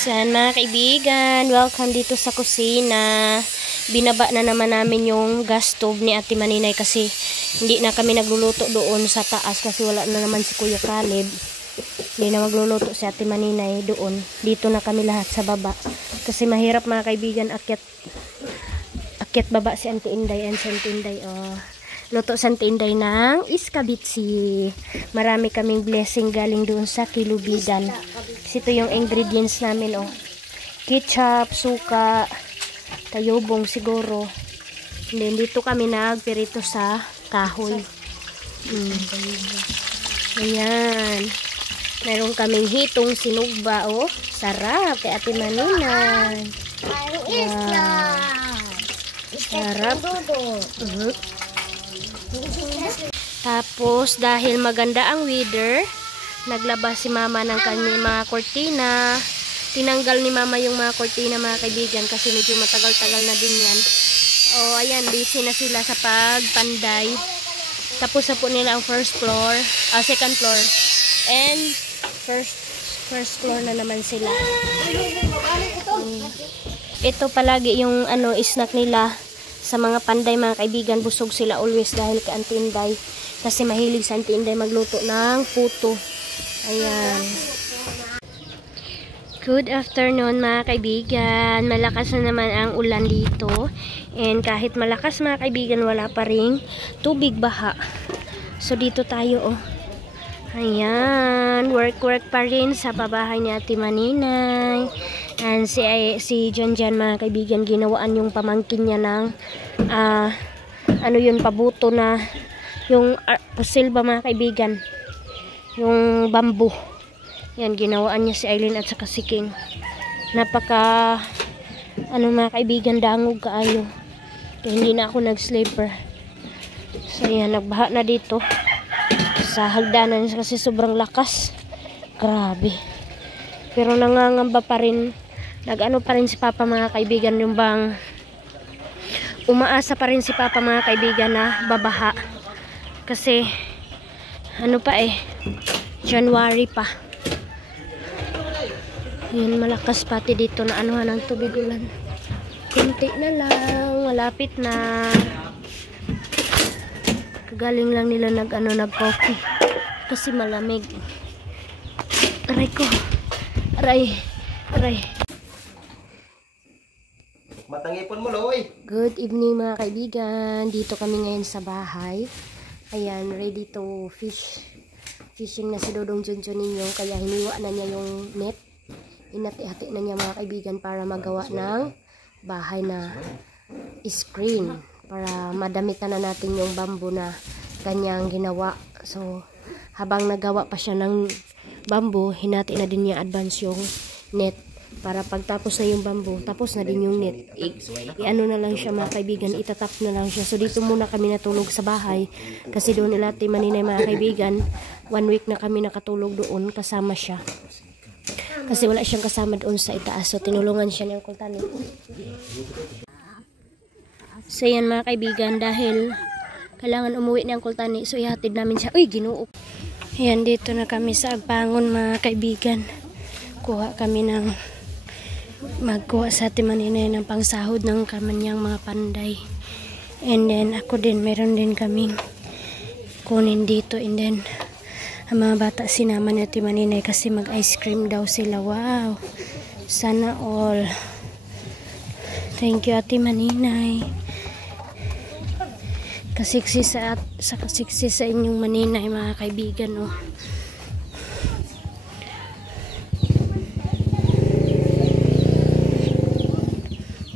San mga kaibigan, welcome dito sa kusina. Binaba na naman namin yung gas stove ni Ate Maninay kasi hindi na kami nagluluto doon sa taas kasi wala na naman si Kuya Caleb. Hindi na magluluto si Ate Maninay doon. Dito na kami lahat sa baba. Kasi mahirap mga kaibigan akyat baba si Auntie Inday and si Auntie Inday. Luto sa Auntie Inday ng iskabitsi. Marami kaming blessing galing doon sa Kilubidan. Ito yung ingredients namin, ketchup, suka, tayobong siguro. And then dito kami nagpirito sa kahoy. Ayan. Meron kaming hitong sinugba, sarap kay Ate Maninay. Sarap. Tapos dahil maganda ang weather, naglabas si Mama ng kanyang mga kortina. Tinanggal ni Mama yung mga kortina mga kaibigan kasi medyo matagal-tagal na din yan. Ayan, busy na sila sa pagpanday. Tapos na po nila ang second floor. And first floor na naman sila. Ito palagi yung snack nila sa mga panday mga kaibigan. Busog sila always dahil kay Auntie Inday. Kasi mahilig sa Auntie Inday magluto ng puto. Ayan. Good afternoon mga kaibigan. Malakas na naman ang ulan dito. And kahit malakas mga kaibigan, wala pa ring tubig baha. So dito tayo Ayan. Work pa rin sa pabahay ni Ate Maninay. And si John mga kaibigan, ginawaan yung pamangkin niya ng pabuto na yung silba mga kaibigan. Yung bamboo. Yan, ginawaan niya si Aileen at saka si King. Napaka mga kaibigan, dangog kaayo. Kaya hindi na ako nag-sleeper. So yan, nagbaha na dito sa hagdanan kasi sobrang lakas. Grabe. Pero nangangamba pa rin. Pa rin si Papa mga kaibigan, yung bang umaasa pa rin si Papa mga kaibigan na babaha. Kasi January pa. Yan, malakas pati dito na ng tubig ulan. Kunti na lang, malapit na. Kagaling lang nila nag-coffee. Kasi malamig. Aray ko. Aray. Matangipon mo, Loy. Good evening mga kaibigan. Dito kami ngayon sa bahay. Ayan, ready to fishing na si Dodong Junjun ninyo. Kaya hiniwa na niya yung net. Inati-hati na niya mga kaibigan para magawa ng bahay na screen. Para madamitan na natin yung bamboo na kanyang ginawa. So, habang nagawa pa siya ng bamboo, hinati na din niya advance yung net. Para pagtapos na yung bamboo, tapos na din yung net. Na lang siya mga kaibigan, itatap na lang siya. So dito muna kami natulog sa bahay. Kasi doon nila Ate Maninay mga kaibigan, 1 week na kami nakatulog doon, kasama siya. Kasi wala siyang kasama doon sa itaas. So tinulungan siya niyang kultani. So yan mga kaibigan, dahil kailangan umuwi niyang kultani, so ihatid namin siya. Uy, Ginoo! Yan, dito na kami sa Agpangon mga kaibigan. Kuha kami magkuha sa Ate Maninay ng pangsahod ng kamanyang mga panday. And then ako din, meron din kaming kunin dito. And then ang mga bata sinama ni Ate Maninay kasi mag ice cream daw sila. Wow, sana all. Thank you Ate Maninay. Kasiksi sa inyong Maninay mga kaibigan.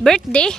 Birthday?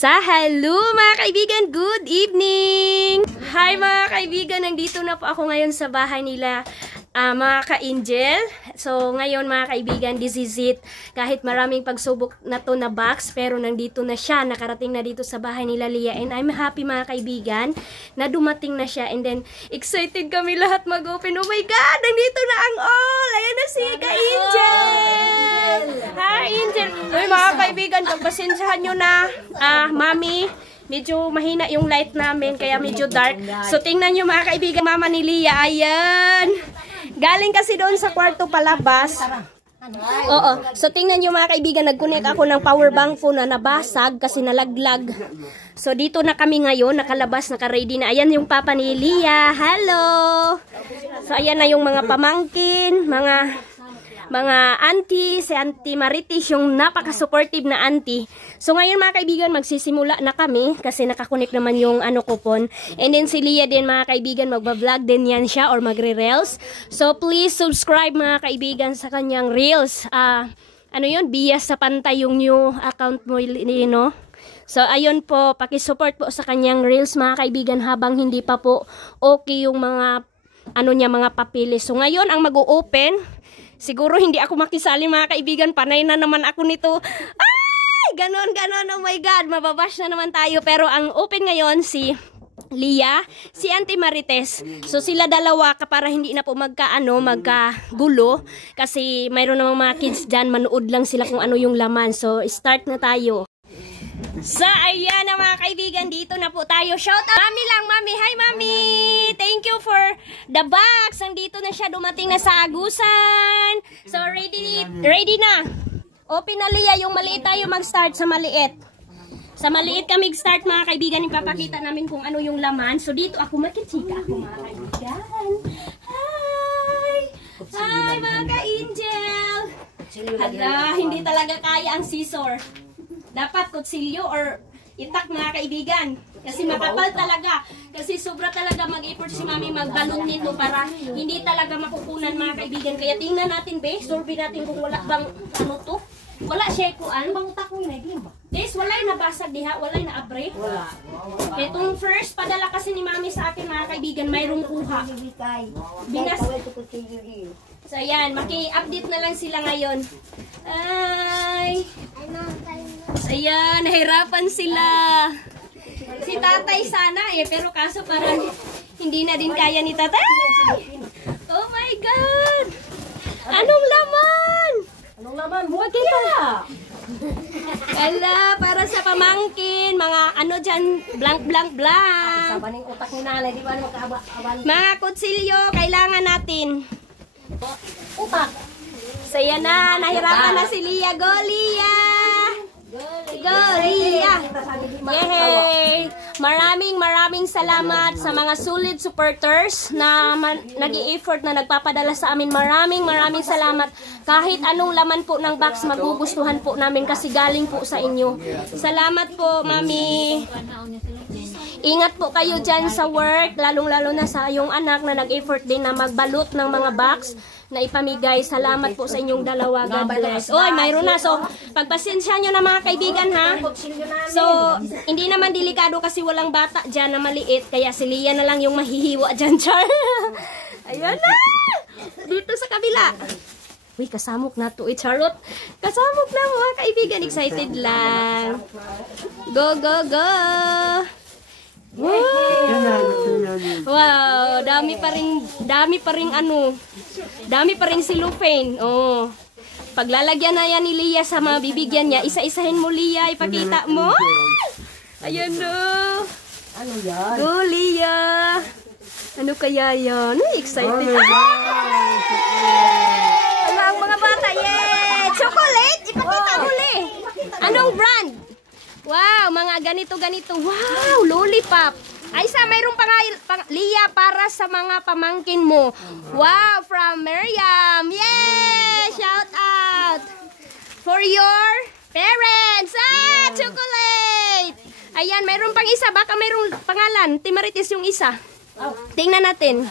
Hello mga kaibigan, good evening! Hi mga kaibigan, nandito na po ako ngayon sa bahay nila mga ka-angel. So ngayon mga kaibigan, this is it. Kahit maraming pagsubok na to na box, pero nandito na siya, nakarating na dito sa bahay nila Lia. And I'm happy mga kaibigan na dumating na siya. And then excited kami lahat mag-open. Oh my God, nandito na ang all! Ayan na si ka-angel! Hi Angel! Uy mga kaibigan, pagpasensyahan nyo na Mami, medyo mahina yung light namin, kaya medyo dark. So, tingnan nyo mga kaibigan, mama ni Lia, ayan. Galing kasi doon sa kwarto palabas. Oo. So, tingnan nyo mga kaibigan, nag-connect ako ng power bank ko na nabasag kasi nalaglag. So, dito na kami ngayon, nakalabas, naka-ready na. Ayan yung papa ni Lia. Hello! So, ayan na yung mga pamangkin, mga auntie, si Auntie Marites, yung napaka-supportive na auntie. So ngayon mga kaibigan, magsisimula na kami kasi nakakunik naman yung coupon. And then si Lia din mga kaibigan, magba-vlog din yan siya or magre-reels. So please subscribe mga kaibigan sa kanyang reels. Ano yun? Bias sa pantay yung new account mo, no? So ayun po, paki-support po sa kanyang reels mga kaibigan habang hindi pa po okay yung mga mga papilis. So ngayon ang mag-o-open. Siguro hindi ako makisali mga kaibigan, panay na naman ako nito. Ay! Ganon, oh my God, mababash na naman tayo. Pero ang open ngayon si Lia, si Auntie Marites. So sila dalawa para hindi na po magkagulo. Kasi mayroon namang mga kids dyan, manood lang sila kung ano yung laman. So start na tayo. So, ayan na mga kaibigan, dito na po tayo. Shout out! Mami lang, Mami. Hi, Mami! Thank you for the box. Nandito na siya, dumating na sa agusan. So, ready na. Open na Lia, yung maliit tayo mag-start sa maliit. Sa maliit kami mag-start mga kaibigan, ipapakita namin kung ano yung laman. So, dito ako makitsika ako mga kaibigan. Hi! Hi, mga ka-angel! Hala, hindi talaga kaya ang scissor. Dapat kutsilyo or itak mga kaibigan. Kasi makapal talaga. Kasi sobra talaga mag-effort si Mami magbalon nito para hindi talaga makukunan mga kaibigan. Kaya tingnan natin be, survey natin kung wala bang to. Wala siya kuan. Bang utak mo yun ba? Des, wala yung nabasag diha, wala yung naabre. Wala. Itong first padala kasi ni Mami sa akin mga kaibigan, mayroong kuha. Binas. So ayan, maki-update na lang sila ngayon. Ay. So ayan, nahirapan sila. Si tatay sana pero kaso parang hindi na din kaya ni tatay. Oh my God! Anong laman? Anong laman? Makita! Wala, para sa pamangkin, mga dyan, blank. Sabaning utak ni nanay, di ba magkaaban? Mga kutsilyo, kailangan natin. Utak. So yan na, nahirapan na si Lia. Go Lia! Go Lia! Yay! Maraming salamat sa mga solid supporters na nag-i-effort na nagpapadala sa amin. Maraming salamat. Kahit anong laman po ng box, magugustuhan po namin kasi galing po sa inyo. Salamat po, Mami. Ingat po kayo dyan sa work, lalong-lalo na sa yung anak na nag-effort din na magbalot ng mga box na ipamigay. Salamat po sa inyong dalawa. God bless. Oy, mayroon na. So, pagpasensya nyo na mga kaibigan ha. So, hindi naman delikado kasi walang bata dyan na maliit. Kaya si Lia na lang yung mahihiwa dyan, Char. Ayan na! Dito sa kabila. Uy, kasamok na to. Charot. Kasamok na mga kaibigan. Excited lang. Go! Wow, dami pa ring cellophane. Oh. Paglalagyan na yan ni Lia sa mga bibigyan niya, isa-isahin mo Lia, ipakita mo. Ayun no. Ano yan? Go Lia. Ano kaya yan? Excited. Ang mga bata, yeah! Chocolate! Ipakita mo Li. Anong brand? Wow, mga ganito. Wow, lollipop. Ay, mayroong Lia para sa mga pamangkin mo. Wow, from Miriam. Yay! Shout out. For your parents. Chocolate. Ayan, mayroon pang isa. Baka mayroong pangalan. Timarites yung isa. Tingnan natin.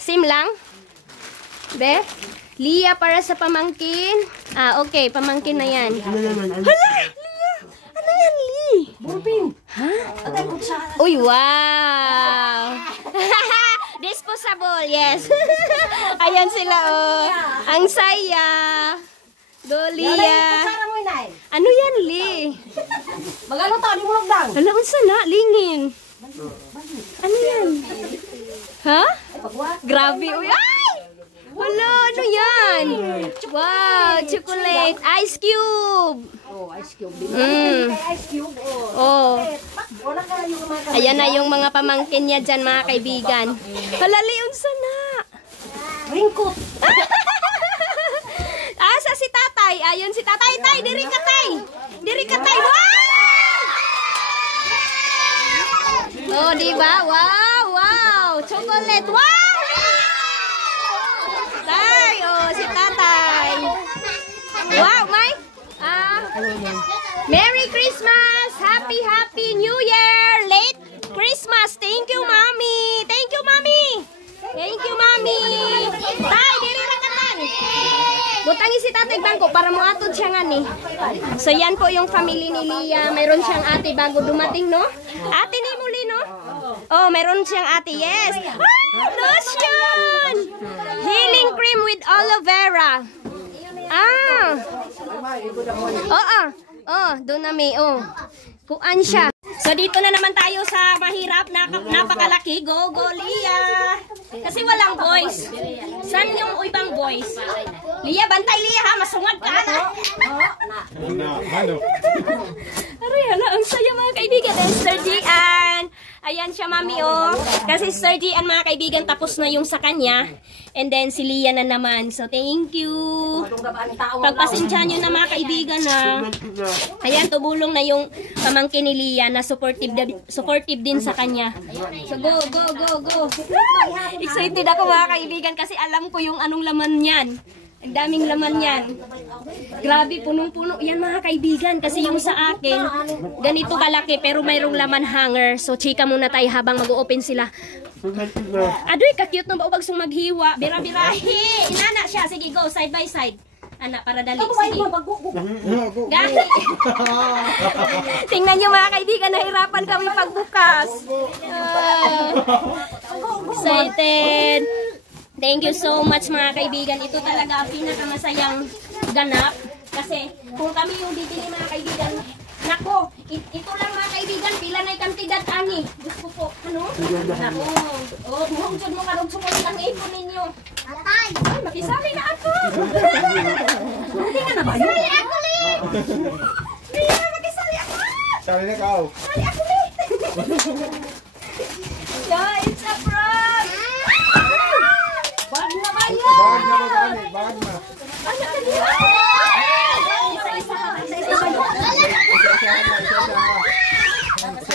Same lang. Be? Lia para sa pamangkin. Okay, pamangkin na yan. Hala! Ano yan, Li? Uy, wow! Disposable, yes. Ayan sila, oh. Ang saya. Dolia. Sara mo inay. Ano yan, Li? Magano to di mo lugdang. Hala, unsa na? Lingin. Ano yan? Ha? Grabe, uy. Ay! Hala, ano yan? Wow, chocolate. Ice cube. Oh, ice cube. Ice cube. Oh. Wala ka yung mga Ayan na yung mga pamangkin niya dyan, mga kaibigan. Hala, Li, unsa na? ringkot. Asa si tatay? Ayun si tatay. Tay, diri ka tay. Diri ka tay. Wow! Oh, di ba? Wow, wow. Chocolate. Wow! Tay, oh, si tatay. Wow, May. Merry Christmas. Happy New Year. Late Christmas. Thank you, Mommy. Thank you, Mommy. Thank you, Mommy. Tay, diri ra ka tay. Butangi si tatay bangko para mo atod siya nga ni. So yan po yung family ni Lia. Mayroon siyang ate bago dumating, no? Ate ni Muli, no? Oh, mayroon siyang ate, yes. Ah, lotion! Healing cream with aloe vera. Ah. Oo. Oh, doon na may, oh. Kuan siya. So dito na naman tayo sa mahirap na napakalaki. Go, go, Lia. Kasi walang voice. San yung ibang voice? Lia, bantay Lia ha. Masungad ka na. Aray, hala. Ang saya mga kaibigan. And Sir Gian. Ayan siya, mami, oh. Kasi Sir Gian, mga kaibigan, tapos na yung sa kanya. And then si Lia na naman. So thank you. Pagpasensya nyo na mga kaibigan na. Ayan, tumulong na yung pamangkin ni Lia na supportive din sa kanya. So go, go, go, go. Excited ako mga kaibigan kasi alam ko yung anong laman yan. Ang daming laman yan. Grabe, punong-puno yan mga kaibigan. Kasi yung sa akin, ganito kalaki pero mayroong laman hanger. So chika muna tayo habang mag-open sila. Adoy, ka-cute na ba? Huwag sung maghiwa. Bira-birahi. Inana siya. Sige, go. Side by side. Anak, para dali. Sige. Gani. Tingnan nyo mga kaibigan, nahirapan kami pagbukas. Excited. Thank you so much mga kaibigan. Ito talaga ang pinakamasayang ganap. Kasi kung kami yung bibili mga kaibigan, nako, ito lang mga kaibigan, pila na kantidad ani. Gusto po, ano? Nako. Oh, muhong mo karong sumunod ang ipon ninyo. Atay! Ay, makisali na ako. Hindi nga na ba yun? Sali ako ulit! Hindi na makisali ako. Sali na ka. Sali ako ulit. Yeah, it's a prank! Bag na ba yun? Bag na magkano, bag na.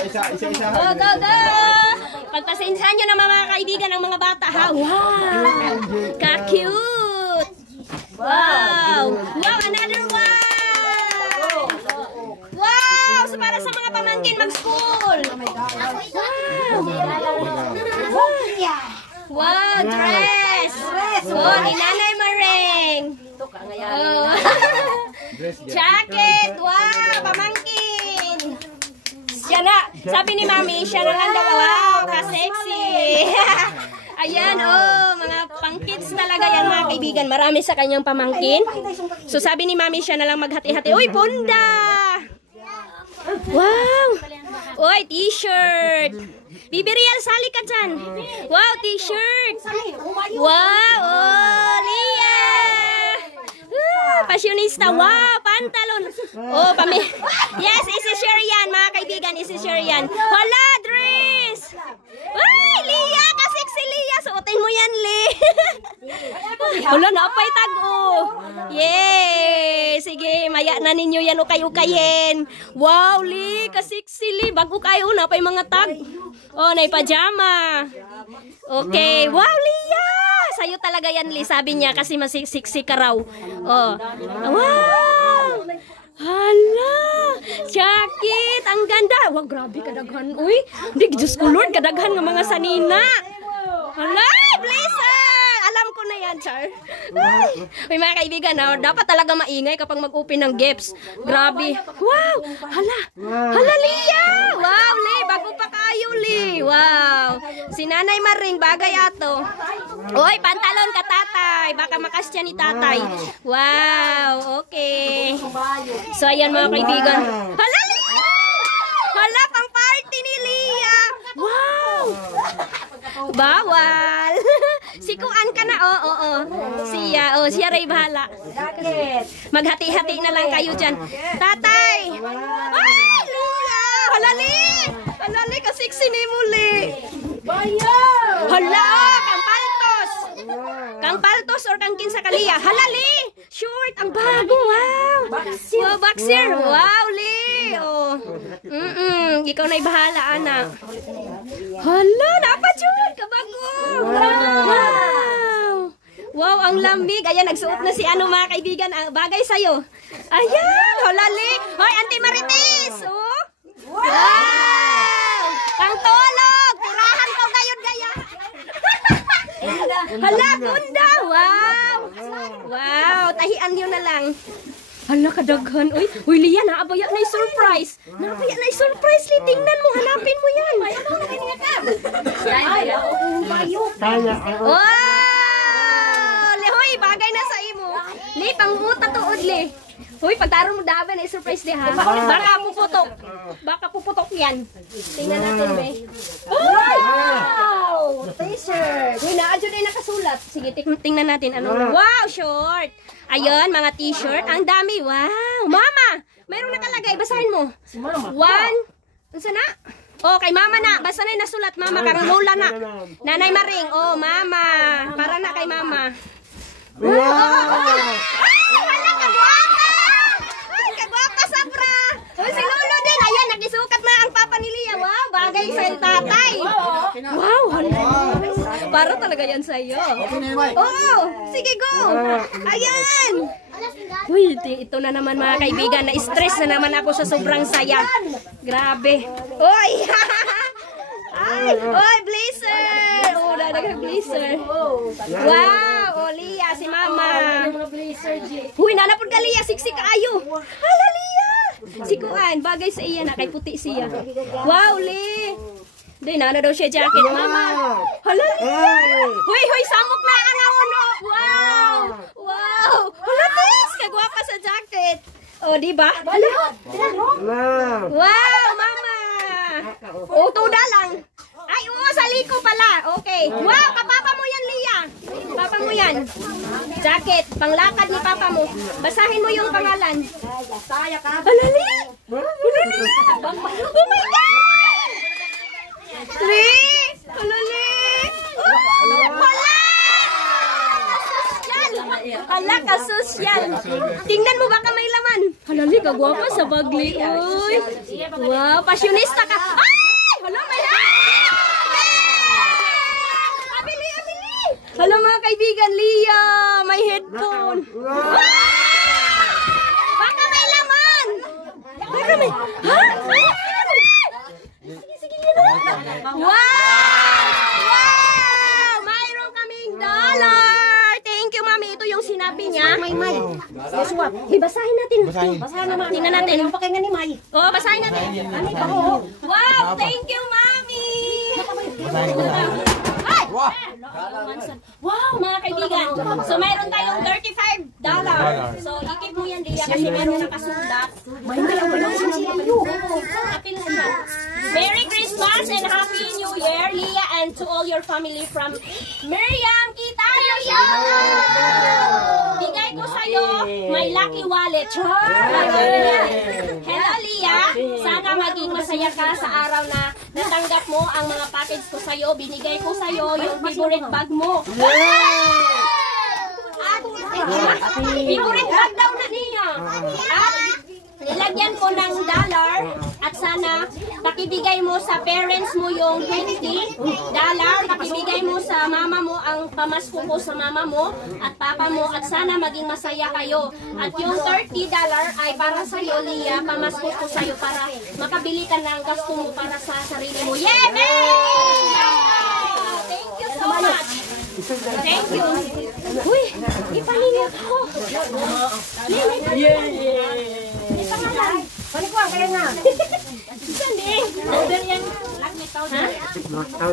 Isa-isa. Go, go, go! Pagpasensyahan nyo naman mga kaibigan ng mga bata, ha? Wow! Ka-cute! Wow! Wow, another one! Wow! So para sa mga pamangkin mag-school! Wow! Wow, dress! Oh, ni Nanay Mareng! Oh. Jacket! Wow, pamangkin! Siya na, sabi ni Mami, siya na lang daw. Wow, ka-sexy! Ayan, oh, mga pang-kids talaga yan mga kaibigan. Marami sa kanyang pamangkin. So sabi ni Mami, siya na lang maghati-hati. Uy, punda! Wow! Uy, t-shirt! Bibi Real, sali ka dyan. Wow, t-shirt! Wow, oh, Lia! Fashionista, wow, pantalon. Oh, yes, isi-share yan, mga kaibigan, isi-share yan. Hala, dress! Ay, Lia, kasi Lia, suotin mo yan, Li. Hala, napay tag-o. Yay! Sige, maya na ninyo yan, ukay-ukayin. Wow, Li, kasi Li, bago kayo, napay mga tag. Oh, nay pajama. Okay, wow, Lia! Sa'yo talaga yan, Li. Sabi niya kasi masiksi ka raw. Oh. Wow! Hala! Jacket! Ang ganda! Wow, grabe kadaghan. Uy, hindi, Diyos ko Lord, kadaghan ng mga sanina. Hala! Blazer! Alam ko na yan, Char. Uy, mga kaibigan, dapat talaga maingay kapag mag-open ng gifts. Grabe. Wow! Hala! Hala, Lia! Wow, Li! Bago pa kayo, Li! earring, bagay ato. Oy, pantalon ka tatay. Baka makasya ni tatay. Wow, okay. So, ayan mga kaibigan. Hala, Lia! Hala, pang party ni Lia. Wow! Bawal. Sikuan ka na, oo. Siya ray bahala. Maghati-hati na lang kayo dyan. Tatay! Ay, Lia! Halali, kasiksi ni muli. Hala, kang paltos or kang kinsa kaliya. Halali! Short, ang bago, wow! Wow, boxer. Wow, Li! Oh. Ikaw na'y bahala, anak. Hala, napajud! Kabago! Wow! Wow, ang lambig. Ayan, nagsuot na si ano mga kaibigan. Ang bagay sa'yo. Ayan, halali. Hoy, Auntie Marites! Oh. Wow! Pang tulog! Tirahan ko ngayon gaya. Hala, gunda! Wow! Wow, tahian nyo na lang. Hala, kadaghan. Uy, Lia, naabaya na yung surprise. Naabaya na yung surprise, Li. Tingnan mo, hanapin mo yan. Wow! Li, huy, bagay na sa imo. Li, panguta tuod, Li. Huy, pagtaro mo daban na yung surprise, Li, ha? Baka puputok yan. Tingnan natin, Be. Wow! T-shirt. Uy, naadyo na yung nakasulat. Sige, tingnan natin. Wow, short. Ayun, mga t-shirt. Ang dami. Wow. Mama, mayroong nakalagay. Basahin mo. One. Ano na? Oh, kay mama na. Basta na yung nasulat. Mama, karangula na. Nanay Maring. Oh, mama. Para na kay mama. Wow. Ay, wala kagwapa. Ay, kagwapa sabra. Oh, si Lolo din. Ayan, nagisukat na ang papa ni Lia. Wow, bagay sa tatay. Wow, hala. Para talaga yan sa'yo. Oo, sige go. Ayan. Uy, ito na naman mga kaibigan. Na-stress na naman ako sa sobrang saya. Grabe. Uy! Uy, blazer. Oh, dadagang blazer. Wow, Lia, si mama. Uy, nanapod ka Lia, siksik ayo. Hala, Lia. Sikuan, bagay sa iya na, kay puti siya. Wow, Li. Day na daw siya jacket, mama. Hala, huy, samok na ang uno. Wow! Wow! Hala, tis, kagwapa sa jacket. Oh, di ba? Hala. Wow, mama. Oh, tuda lang. Ay, sa liko pala. Okay. Wow, kapapa mo yan, Lia. Papa mo yan. Jacket, panglakad ni papa mo. Basahin mo yung pangalan. Hala, Lia. Oh my God! Li! Hala, Li! Hala! Hala, kasosyal! Tingnan mo, baka may laman. Hala, Li, kagwapa sa bagli. Uy! Wow, pasyonista ka. Ay! Hala, may abili! Hala, mga kaibigan, Lia! May headphone. Baka may laman! Baka may... Ha? Wow! Wow! Mayroon kaming dollar! Thank you, Mami. Ito yung sinabi niya. May. Basahin natin. Basahin naman. Tingnan natin. Yung pakinggan ni May. Oh, basahin natin. Wow! Thank you, Mami! Ay! Wow, mga kaibigan. So, mayroon tayong $35. So, ikip mo yan, Lia, kasi meron nakasulat. Merry Christmas and Happy New Year, Lia, and to all your family from Miriam Kitayo. Bigay ko sa'yo my lucky wallet. Hello, Lia. Sana maging masaya ka sa araw na natanggap mo ang mga package ko sa'yo. Binigay ko sa'yo yung favorite bag mo. Favorite bag daw na niya. At nilagyan ko ng dollar at sana pakibigay mo sa parents mo yung $20. Pakibigay mo sa mama mo ang pamasko ko sa mama mo at papa mo at sana maging masaya kayo. At yung $30 ay para sa iyo, Lia. Pamasko ko sa iyo para makabili ka ng gasto mo para sa sarili mo. Yeah, thank you so much. Thank you. Uy, ipaninit ko. May pangalan. Panikuan kaya nga. Saan din? Over yan. Ha?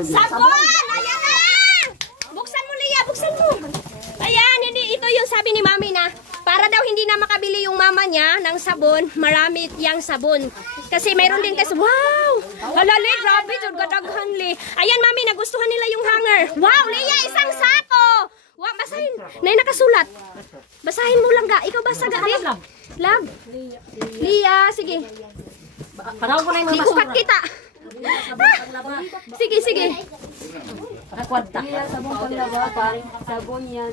Sabon! Ayan na! sabon, marami yang sabon. Kasi mayroon din kasi, wow! Halali, grabe, jud kadaghan li. Ayan, mami, nagustuhan nila yung hanger. Wow, Leia, isang sako! Wow, basahin. Nay, nakasulat. Basahin mo lang ga. Ikaw basa ga, di? Lag. Lia, sige. Panahon ko na yung Di mga ukat basura. kita. Sige, sige. Nakakwadta. Sabon panglaba, paring sabon yan.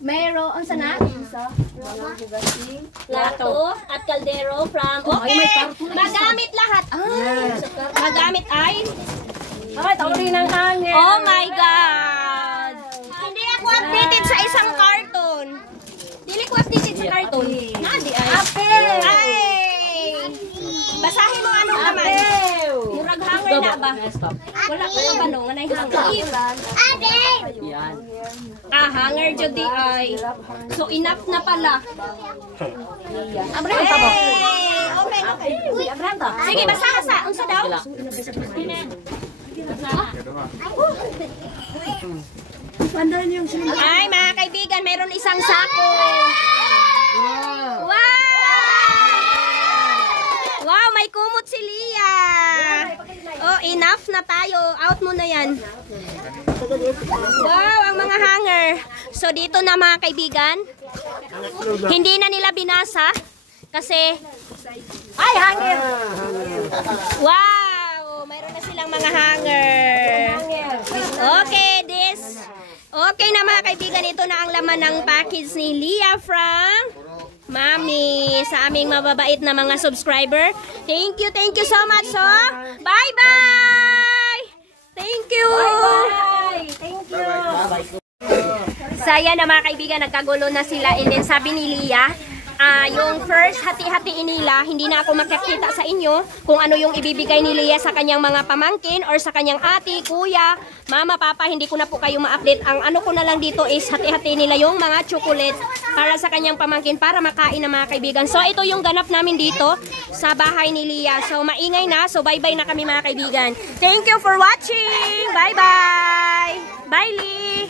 Mayroon, ang sana? Mga hugasing. Plato at kaldero from... Okay, magamit lahat. Magamit ay... Ay, tauri ng hangin. Oh my God! Hindi ako updated sa isang carton. Dili ko updated sa carton. Nadi ay. Ay! Basahin mo anong naman. Murag hanger na ba? Wala ko na ba no? Anay hanger. Yan. Ah, hanger jud di ay. So enough na pala. Abraham ta ba? Okay, okay. Abraham ta. Sige, basa. Unsa daw? Ay, mga kaibigan, meron isang sako. Wow! Wow, may kumot si Lia. Oh, enough na tayo. Out mo na yan. Wow, ang mga hanger. So, dito na mga kaibigan. Hindi na nila binasa. Kasi, Ay, hangin. wow! Mayroon na silang mga hanger. Okay, okay na mga kaibigan, ito na ang laman ng package ni Lia from Mami sa aming mababait na mga subscriber. Thank you so much. So, bye-bye! Thank you! Thank you. Saya na mga kaibigan, nagkagulo na sila. And then sabi ni Lia, yung first hati-hatiin nila, hindi na ako makakita sa inyo kung ano yung ibibigay ni Lia sa kanyang mga pamangkin or sa kanyang ate, kuya, mama, papa, hindi ko na po kayo ma-update. Ang ano ko na lang dito is hati-hatiin nila yung mga chocolate para sa kanyang pamangkin para makain na mga kaibigan. So ito yung ganap namin dito sa bahay ni Lia. So maingay na, so bye-bye na kami mga kaibigan. Thank you for watching! Bye-bye! Bye, Lee!